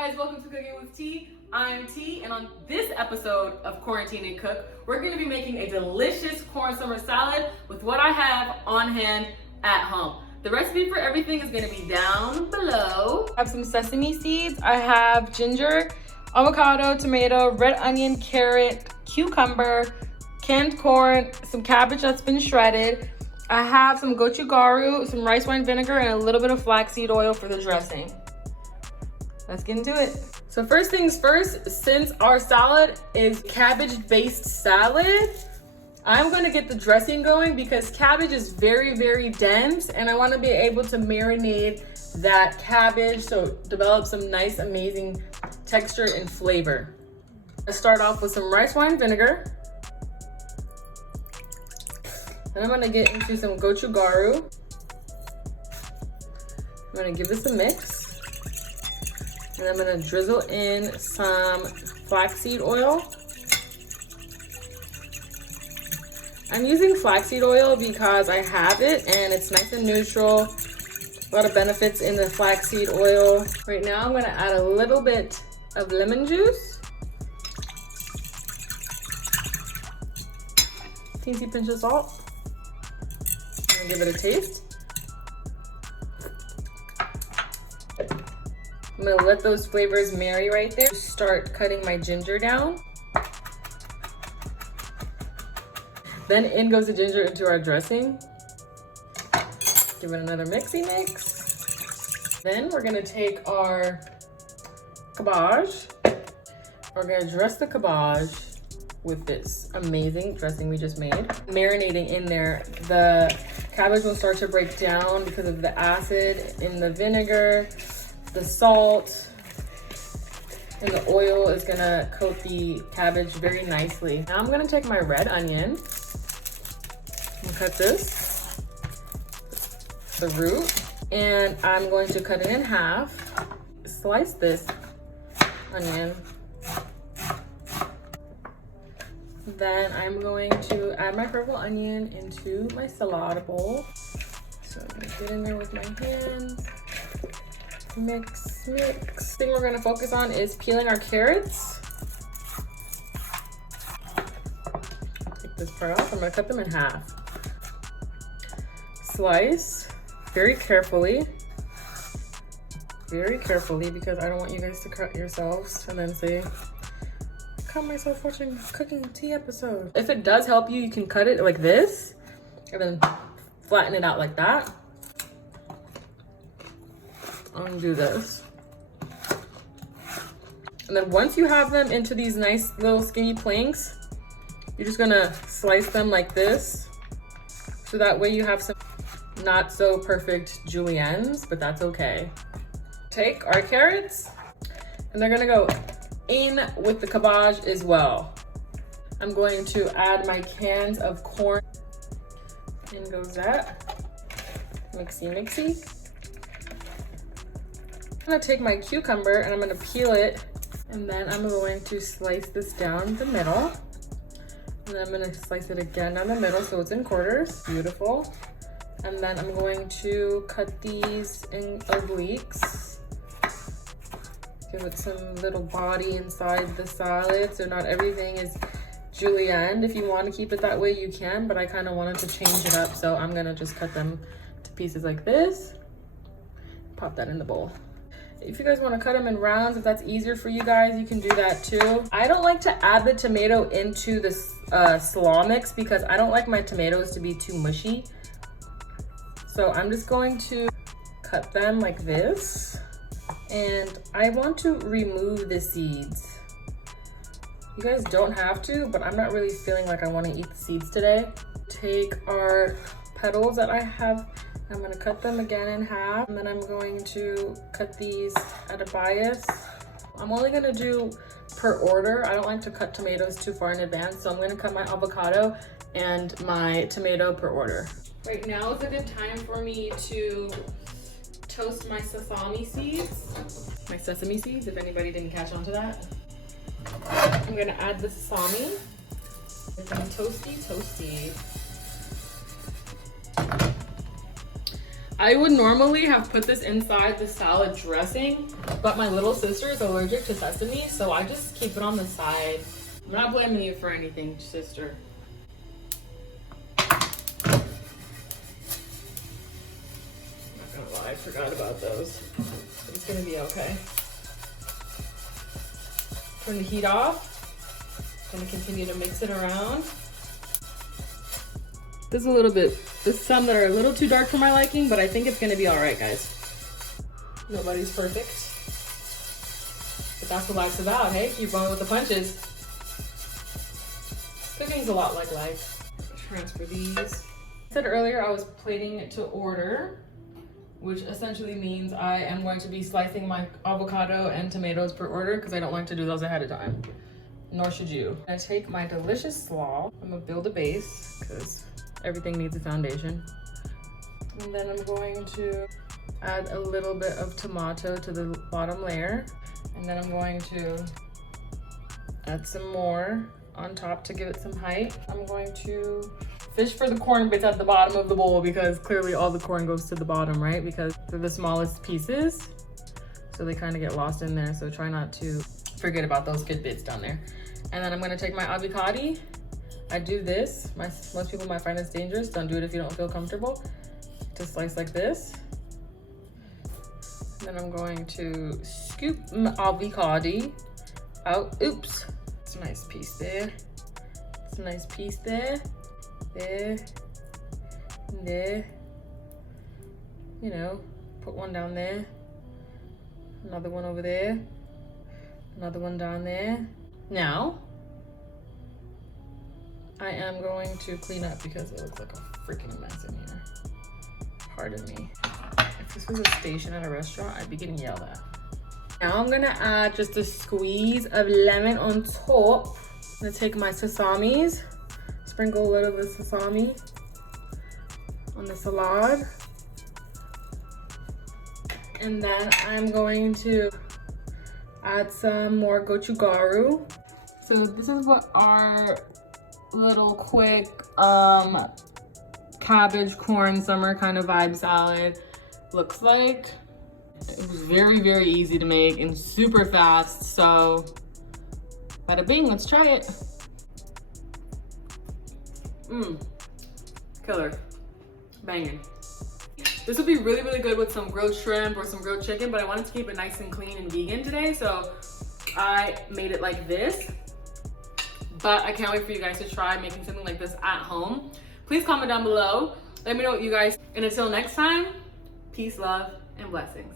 guys, welcome to Cooking with Tea. I'm T, and on this episode of Quarantine and Cook, we're going to be making a delicious corn summer salad with what I have on hand at home. The recipe for everything is going to be down below. I have some sesame seeds, I have ginger, avocado, tomato, red onion, carrot, cucumber, canned corn, some cabbage that's been shredded. I have some gochugaru, some rice wine vinegar, and a little bit of flaxseed oil for the dressing. Let's get into it. So first things first, since our salad is cabbage-based salad, I'm gonna get the dressing going because cabbage is very, very dense, and I wanna be able to marinate that cabbage so it develops some nice, amazing texture and flavor. I start off with some rice wine vinegar. Then I'm gonna get into some gochugaru. I'm gonna give this a mix. And I'm gonna drizzle in some flaxseed oil. I'm using flaxseed oil because I have it and it's nice and neutral. A lot of benefits in the flaxseed oil. Right now I'm gonna add a little bit of lemon juice. Teensy pinch of salt. I'm gonna give it a taste. I'm gonna let those flavors marry right there. Start cutting my ginger down. Then in goes the ginger into our dressing. Give it another mixy mix. Then we're gonna take our cabbage. We're gonna dress the cabbage with this amazing dressing we just made. Marinating in there, the cabbage will start to break down because of the acid in the vinegar. The salt and the oil is gonna coat the cabbage very nicely. Now I'm gonna take my red onion and cut this, the root, and I'm going to cut it in half. Slice this onion. Then I'm going to add my purple onion into my salad bowl. So I'm gonna get in there with my hands. Mix. Thing we're gonna focus on is peeling our carrots. Take this part off. I'm gonna cut them in half. Slice very carefully because I don't want you guys to cut yourselves and then say, I caught myself watching a cooking tea episode. If it does help you, you can cut it like this and then flatten it out like that. I'm gonna do this. And then once you have them into these nice little skinny planks, you're just gonna slice them like this. So that way you have some not so perfect juliennes, but that's okay. Take our carrots and they're gonna go in with the cabbage as well. I'm going to add my cans of corn. In goes that. Mixy. I'm gonna take my cucumber and I'm gonna peel it, and then I'm going to slice this down the middle, and then I'm gonna slice it again down the middle so it's in quarters. Beautiful. And then I'm going to cut these in obliques. Give it some little body inside the salad so not everything is julienne. If you want to keep it that way you can, but I kind of wanted to change it up, so I'm gonna just cut them to pieces like this. Pop that in the bowl. If you guys want to cut them in rounds, if that's easier for you guys, you can do that too. I don't like to add the tomato into the slaw mix because I don't like my tomatoes to be too mushy. So I'm just going to cut them like this. And I want to remove the seeds. You guys don't have to, but I'm not really feeling like I want to eat the seeds today. Take our petals that I have. I'm gonna cut them again in half, and then I'm going to cut these at a bias. I'm only gonna do per order. I don't like to cut tomatoes too far in advance, so I'm gonna cut my avocado and my tomato per order. Right now is a good time for me to toast my sesame seeds. My sesame seeds, if anybody didn't catch on to that. I'm gonna add the sesame. It's toasty. I would normally have put this inside the salad dressing, but my little sister is allergic to sesame, so I just keep it on the side. I'm not blaming you for anything, sister. I'm not gonna lie, I forgot about those. But it's gonna be okay. Turn the heat off. Gonna continue to mix it around. There's some that are a little too dark for my liking, but I think it's gonna be all right, guys. Nobody's perfect. But that's what life's about, hey? Keep rolling with the punches. Cooking's a lot like life. Transfer these. I said earlier I was plating to order, which essentially means I am going to be slicing my avocado and tomatoes per order because I don't like to do those ahead of time. Nor should you. I'm gonna take my delicious slaw. I'm gonna build a base because everything needs a foundation. And then I'm going to add a little bit of tomato to the bottom layer. And then I'm going to add some more on top to give it some height. I'm going to fish for the corn bits at the bottom of the bowl because clearly all the corn goes to the bottom, right? Because they're the smallest pieces. So they kind of get lost in there. So try not to forget about those good bits down there. And then I'm gonna take my avocado. I do this. Most people might find this dangerous. Don't do it if you don't feel comfortable. Just slice like this. And then I'm going to scoop my avocado out. Oops. It's a nice piece there. It's a nice piece there. There. And there. You know, put one down there. Another one over there. Another one down there. Now, I am going to clean up because it looks like a freaking mess in here. Pardon me. If this was a station at a restaurant, I'd be getting yelled at. Now I'm gonna add just a squeeze of lemon on top. I'm gonna take my sesames, sprinkle a little bit of sesame on the salad. And then I'm going to add some more gochugaru. So this is what our little quick cabbage, corn, summer kind of vibe salad looks like. It was very, very easy to make and super fast. So bada bing, let's try it. Killer, banging. This would be really, really good with some grilled shrimp or some grilled chicken, but I wanted to keep it nice and clean and vegan today, so I made it like this. But I can't wait for you guys to try making something like this at home. Please comment down below. Let me know what you guys, and until next time, peace, love, and blessings.